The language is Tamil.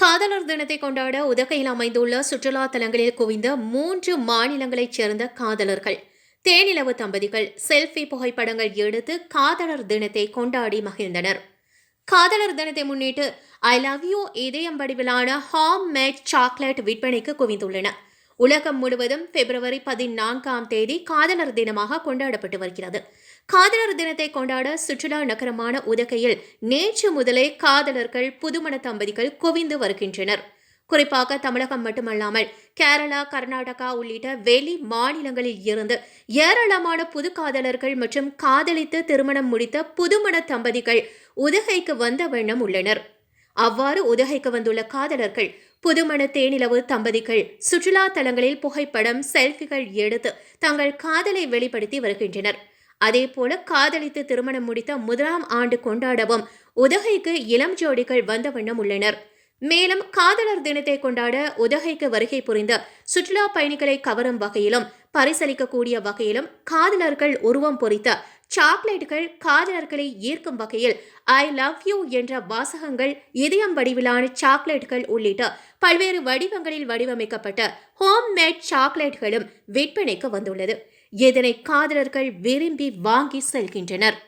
காதலர் தினத்தை கொண்டாட உதகையில் அமைந்துள்ள சுற்றுலா தலங்களில் குவிந்த மூன்று மாநிலங்களைச் சேர்ந்த காதலர்கள். தேனிலவு தம்பதிகள் செல்ஃபி புகைப்படங்கள் எடுத்து காதலர் தினத்தை கொண்டாடி மகிழ்ந்தனர். காதலர் தினத்தை முன்னிட்டு ஐ லவ் யூ இதயம் வடிவிலான ஹாம் மேட் சாக்லேட் விற்பனைக்கு குவிந்துள்ளன. உலகம் முழுவதும் பிப்ரவரி பதினான்காம் தேதி காதலர் தினமாக கொண்டாடப்பட்டு வருகிறது. காதலர் தினத்தை கொண்டாட சுற்றுலா நகரமான உதகையில் நேற்று முதலே காதலர்கள் புதுமண தம்பதிகள் குவிந்து வருகின்றனர். குறிப்பாக தமிழகம் மட்டுமல்லாமல் கேரளா கர்நாடகா உள்ளிட்ட வெளி மாநிலங்களில் இருந்து ஏராளமான புது காதலர்கள் மற்றும் காதலித்து திருமணம் முடித்த புதுமண தம்பதிகள் உதகைக்கு வந்த வண்ணம் உள்ளனர். அவ்வாறு உதகைக்கு வந்துள்ள காதலர்கள் புதுமண தேனிலவு தம்பதிகள் சுற்றுலா தலங்களில் புகைப்படம் செல்ஃபிகள் எடுத்து தங்கள் காதலை வெளிப்படுத்தி வருகின்றனர். அதேபோல காதலித்து திருமணம் முடித்த முதலாம் ஆண்டு கொண்டாடவும் உதகைக்கு இளம் ஜோடிகள் வந்த வண்ணம் உள்ளனர். மேலும் காதலர் தினத்தை கொண்டாட உதகைக்கு வருகை புரிந்த சுற்றுலா பயணிகளை கவரும் வகையிலும் பரிசளிக்கக்கூடிய வகையிலும் காதலர்கள் உருவம் பொறித்த சாக்லேட்டுகள் காதலர்களை ஈர்க்கும் வகையில் ஐ லவ் யூ என்ற வாசகங்கள் இதயம் வடிவிலான சாக்லேட்டுகள் உள்ளிட்ட பல்வேறு வடிவங்களில் வடிவமைக்கப்பட்ட ஹோம் மேட் சாக்லேட்டுகளும் விற்பனைக்கு வந்துள்ளது. இதனை காதலர்கள் விரும்பி வாங்கி செல்கின்றனர்.